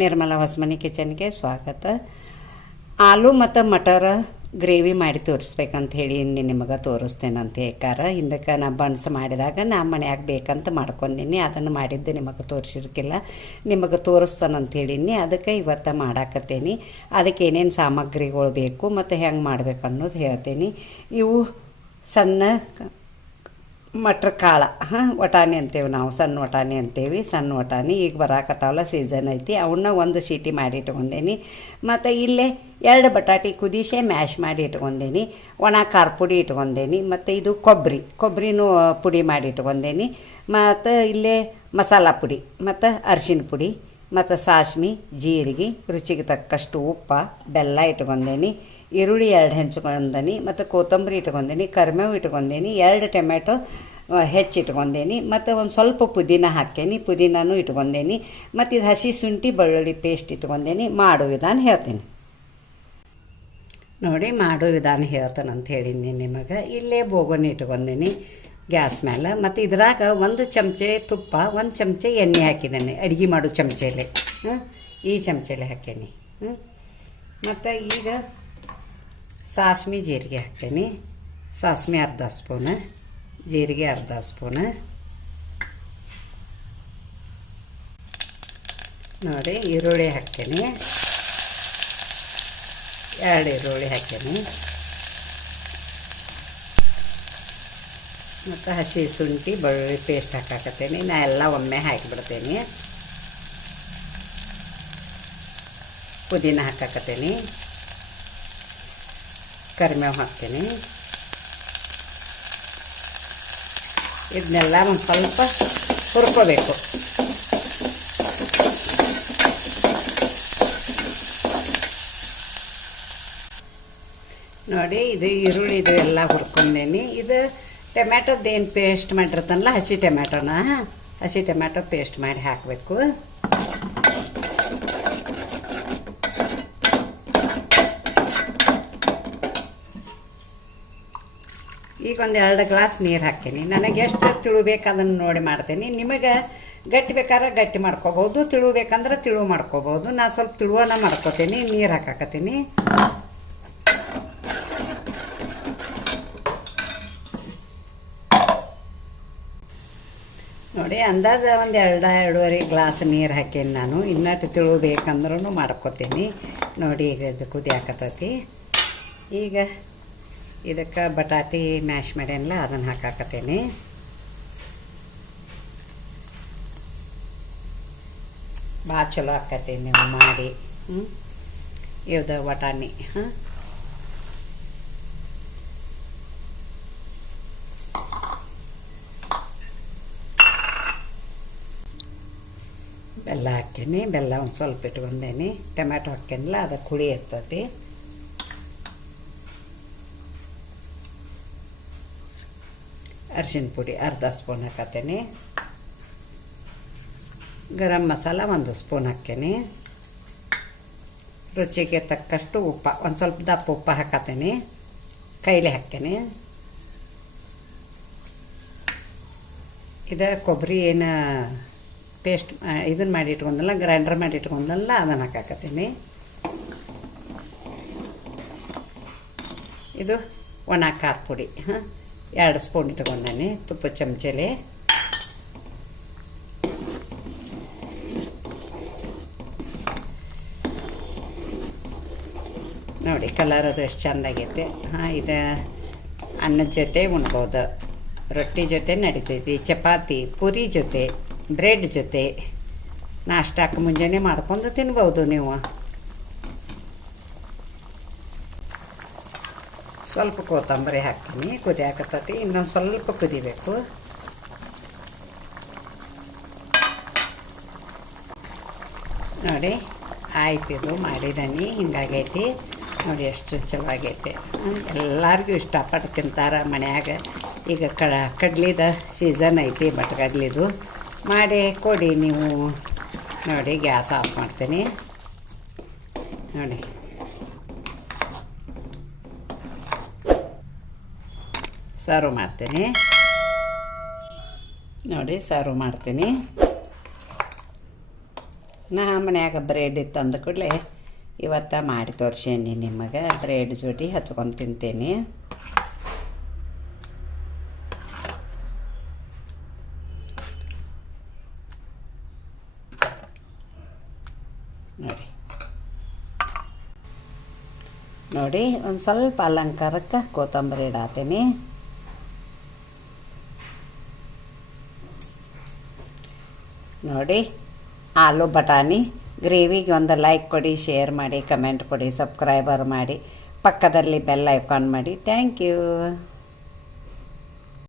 ನಿರ್ಮಲಾ ಹೊಸಮನಿ ಕಿಚನ್ಗೆ ಸ್ವಾಗತ. ಆಲೂ ಮತ್ತು ಮಟರ್ ಗ್ರೇವಿ ಮಾಡಿ ತೋರಿಸ್ಬೇಕಂತ ಹೇಳಿ ನಿಮಗೆ ತೋರಿಸ್ತೇನಂತ ಏಕಾರ ಹಿಂದಕ್ಕೆ ನಾ ಬನ್ಸ್ ಮಾಡಿದಾಗ ನಾ ಮನ್ಯಾಗ ಬೇಕಂತ ಮಾಡ್ಕೊಂಡೀನಿ. ಅದನ್ನು ಮಾಡಿದ್ದು ನಿಮಗೆ ತೋರಿಸಿರ್ಕಿಲ್ಲ, ನಿಮಗೆ ತೋರಿಸ್ತಾನಂತ ಹೇಳೀನಿ. ಅದಕ್ಕೆ ಇವತ್ತು ಮಾಡಾಕತ್ತೇನಿ. ಅದಕ್ಕೆ ಏನೇನು ಸಾಮಗ್ರಿಗಳು ಬೇಕು ಮತ್ತು ಹೆಂಗೆ ಮಾಡ್ಬೇಕು ಅನ್ನೋದು ಹೇಳ್ತೀನಿ. ಇವು ಸಣ್ಣ ಮಟ್ರ್ ಕಾಳು, ವಟಾಣಿ ಅಂತೇವೆ ನಾವು, ಸಣ್ಣ ವಟಾಣಿ ಅಂತೇವೆ. ಸಣ್ಣ ವಟಾಣಿ ಈಗ ಬರಾಕತ್ತಾವಲ್ಲ, ಸೀಸನ್ ಐತಿ. ಅವನ್ನ ಒಂದು ಸೀಟಿ ಮಾಡಿ ಇಟ್ಕೊಂಡೇನಿ. ಮತ್ತು ಇಲ್ಲೇ 2 ಬಟಾಟಿ ಕುದಿಸೆ ಮ್ಯಾಶ್ ಮಾಡಿ ಇಟ್ಕೊಂಡೇನಿ. ಒಣ ಖಾರ ಪುಡಿ ಇಟ್ಕೊಂಡೇನಿ. ಮತ್ತು ಇದು ಕೊಬ್ಬರಿನೂ ಪುಡಿ ಮಾಡಿ ಇಟ್ಕೊಂಡೇನಿ. ಮತ್ತು ಇಲ್ಲೇ ಮಸಾಲ ಪುಡಿ ಮತ್ತು ಅರಿಶಿನ ಪುಡಿ ಮತ್ತು ಸಾಸ್ಮಿ, ಜೀರಿಗೆ, ರುಚಿಗೆ ತಕ್ಕಷ್ಟು ಉಪ್ಪು, ಬೆಲ್ಲ ಇಟ್ಕೊಂಡೇನಿ. ಈರುಳ್ಳಿ 2 ಹೆಂಚ್ಕೊಂಡೇನಿ. ಮತ್ತು ಕೊತ್ತಂಬರಿ ಇಟ್ಕೊಂಡೇನಿ. ಕರಿಬೇವು ಇಟ್ಕೊಂಡೇನಿ. 2 ಟೊಮೆಟೊ ಹೆಚ್ಚಿಟ್ಕೊಂಡೇನಿ. ಮತ್ತು ಒಂದು ಸ್ವಲ್ಪ ಪುದೀನ ಹಾಕೇನಿ. ಪುದೀನೂ ಇಟ್ಕೊಂಡೇನಿ. ಮತ್ತು ಇದು ಹಸಿ ಶುಂಠಿ ಬೆಳ್ಳುಳ್ಳಿ ಪೇಸ್ಟ್ ಇಟ್ಕೊಂಡೇನಿ. ಮಾಡೋ ವಿಧಾನ ಹೇಳ್ತೀನಿ ನೋಡಿ. ಮಾಡೋ ವಿಧಾನ ಹೇಳ್ತಾನಂತ ಹೇಳೀನಿ ನಿಮಗೆ. ಇಲ್ಲೇ ಬೋಗಣಿ ಇಟ್ಕೊಂಡೇನಿ ಗ್ಯಾಸ್ ಮೇಲೆ. ಮತ್ತು ಇದ್ರಾಗ 1 ಚಮಚೆ ತುಪ್ಪ, 1 ಚಮಚೆ ಎಣ್ಣೆ ಹಾಕಿದ್ದೇನೆ. ಅಡುಗೆ ಮಾಡೋ ಚಮಚೆಲೆ, ಈ ಚಮಚೆಲೆ ಹಾಕೇನಿ. ಮತ್ತು ಈಗ ಸಾಸ್ಮಿ ಜೀರಿಗೆ ಹಾಕ್ತೇನೆ. ಸಾಸ್ಮಿ ಅರ್ಧ ಸ್ಪೂನ್, ಜೀರಿಗೆ ಅರ್ಧ ಸ್ಪೂನ್. ನೋಡಿ, ಈರುಳ್ಳಿ ಹಾಕ್ತೇನೆ. 2 ಈರುಳ್ಳಿ ಹಾಕ್ತೇನೆ. ಮತ್ತು ಹಸಿ ಶುಂಠಿ ಬೆಳ್ಳುಳ್ಳಿ ಪೇಸ್ಟ್ ಹಾಕಾಕತ್ತೇನೆ. ನಾ ಎಲ್ಲ ಒಮ್ಮೆ ಹಾಕಿಬಿಡ್ತೇನೆ. ಪುದೀನ ಹಾಕಾಕತ್ತೇನೆ. ಕರಿಬೇವು ಹಾಕ್ತೀನಿ. ಇದನ್ನೆಲ್ಲ ಒಂದು ಸ್ವಲ್ಪ ಹುರ್ಕೋಬೇಕು. ನೋಡಿ, ಇದು ಈರುಳ್ಳಿದು ಎಲ್ಲ ಹುರ್ಕೊಂಡೇನಿ. ಇದು ಟೊಮ್ಯಾಟೊದ್ದೇನು ಪೇಸ್ಟ್ ಮಾಡಿರ್ತಾನಲ್ಲ, ಹಸಿ ಟೊಮ್ಯಾಟೊ ಪೇಸ್ಟ್ ಮಾಡಿ ಹಾಕಬೇಕು. ಈಗ 1-2 ಗ್ಲಾಸ್ ನೀರು ಹಾಕ್ತೀನಿ. ನನಗೆ ಎಷ್ಟು ತಿಳುಬೇಕು ಅದನ್ನು ನೋಡಿ ಮಾಡ್ತೀನಿ. ನಿಮಗೆ ಗಟ್ಟಿ ಬೇಕಾದ್ರೆ ಗಟ್ಟಿ ಮಾಡ್ಕೋಬೋದು, ತಿಳುಬೇಕಂದ್ರೆ ತಿಳು ಮಾಡ್ಕೋಬೋದು. ನಾನು ಸ್ವಲ್ಪ ತಿಳುವನ್ನ ಮಾಡ್ಕೋತೀನಿ. ನೀರು ಹಾಕಾಕತ್ತೀನಿ. ನೋಡಿ, ಅಂದಾಜು 1-2.5 ಗ್ಲಾಸ್ ನೀರು ಹಾಕೀನಿ ನಾನು. ಇನ್ನಟ್ಟು ತಿಳುಬೇಕಂದ್ರೂ ಮಾಡ್ಕೋತೀನಿ. ನೋಡಿ, ಈಗ ಇದು ಕುದಿಯಾಕತ್ತೈತಿ. ಈಗ ಇದಕ್ಕೆ ಬಟಾಟಿ ಮ್ಯಾಶ್ ಮಾಡ್ಯಾನಲ್ಲ, ಅದನ್ನು ಹಾಕಾಕತ್ತೇನೆ. ಭಾಳ ಚಲೋ ಆಕತಿ ನೀವು ಮಾಡಿ. ಇದು ವಟಾಣಿ. ಬೆಲ್ಲ ಹಾಕ್ತೀನಿ. ಬೆಲ್ಲ ಒಂದು ಸ್ವಲ್ಪ ಇಟ್ಕೊಂಡೇನಿ. ಟೊಮ್ಯಾಟೊ ಹಾಕ್ಯನಲ್ಲ, ಅದಕ್ಕೆ ಹುಳಿ ಇರ್ತೈತಿ. ಅರಿಶಿನ ಪುಡಿ ಅರ್ಧ ಸ್ಪೂನ್ ಹಾಕತ್ತೇನೆ. ಗರಂ ಮಸಾಲ 1 ಸ್ಪೂನ್ ಹಾಕ್ತೇನೆ. ರುಚಿಗೆ ತಕ್ಕಷ್ಟು ಉಪ್ಪು, ಒಂದು ಸ್ವಲ್ಪ ದಪ್ಪ ಉಪ್ಪು ಹಾಕತ್ತೇನೆ. ಕೈಲೇ ಹಾಕ್ತೇನೆ. ಇದು ಕೊಬ್ಬರಿ ಏನು ಪೇಸ್ಟ್ ಇದನ್ನು ಮಾಡಿ ಇಟ್ಕೊಂಡಲ್ಲ, ಗ್ರೈಂಡರ್ ಮಾಡಿ ಇಟ್ಕೊಂಡಲ್ಲ, ಅದನ್ನು ಹಾಕಾಕತ್ತೀನಿ. ಇದು ಒಣ ಖಾರ ಪುಡಿ 2 ಸ್ಪೂನ್ ಇಟ್ಕೊಂಡೇನೆ. ತುಪ್ಪ ಚಮಚೆಲೆ. ನೋಡಿ, ಕಲರ್ ಅದು ಎಷ್ಟು ಚೆಂದಾಗೈತೆ. ಇದು ಅನ್ನದ ಜೊತೆ ಉಣ್ಬೋದು, ರೊಟ್ಟಿ ಜೊತೆ ನಡಿತೈತಿ, ಚಪಾತಿ ಪೂರಿ ಜೊತೆ, ಬ್ರೆಡ್ ಜೊತೆ, ನಾಷ್ಟಕ್ಕೆ ಮುಂಜಾನೆ ಮಾಡ್ಕೊಂಡು ತಿನ್ಬೋದು ನೀವು. ಸ್ವಲ್ಪ ಕೊತ್ತಂಬರಿ ಹಾಕ್ತೀನಿ. ಕುದಿಯಾಕತ್ತೈತಿ. ಇನ್ನೊಂದು ಸ್ವಲ್ಪ ಕುದಿಬೇಕು. ನೋಡಿ, ಆಯ್ತಿದು ಮಾಡಿದಾನಿ. ಹಿಂಗಾಗೈತಿ ನೋಡಿ, ಎಷ್ಟು ಚಲೋ ಆಗೈತೆ. ಎಲ್ಲರಿಗೂ ಇಷ್ಟಪಟ್ಟು ತಿಂತಾರೆ ಮನ್ಯಾಗ. ಈಗ ಕಡ್ಲಿದ ಸೀಸನ್ ಐತಿ, ಕಡ್ಲಿದು ಮಾಡಿ ಕೊಡಿ ನೀವು. ನೋಡಿ, ಗ್ಯಾಸ್ ಆಫ್ ಮಾಡ್ತೀನಿ. ನೋಡಿ, ಸರ್ವ್ ಮಾಡ್ತೀನಿ. ನೋಡಿ, ಸರ್ವ್ ಮಾಡ್ತೀನಿ. ನಾ ಮನ್ಯಾಗ ಬ್ರೆಡ್ ಇತ್ತು ಅಂದ ಕೂಡಲೇ ಇವತ್ತು ಮಾಡಿ ತೋರಿಸೇನಿ ನಿಮಗೆ. ಬ್ರೆಡ್ ಜೋಡಿ ಹಚ್ಕೊಂಡು ತಿಂತೇನೆ. ನೋಡಿ ಒಂದು ಸ್ವಲ್ಪ ಅಲಂಕಾರಕ್ಕೆ ಕೊತ್ತಂಬರಿ ಇಡಾತೀನಿ. ನೋಡಿ ಆಲೂ ಬಟಾಣಿ ಗ್ರೇವಿಗೆ ಒಂದು ಲೈಕ್ ಕೊಡಿ, ಶೇರ್ ಮಾಡಿ, ಕಮೆಂಟ್ ಕೊಡಿ, ಸಬ್ಸ್ಕ್ರೈಬರ್ ಮಾಡಿ, ಪಕ್ಕದಲ್ಲಿ ಬೆಲ್ ಐಕಾನ್ ಮಾಡಿ. Thank you.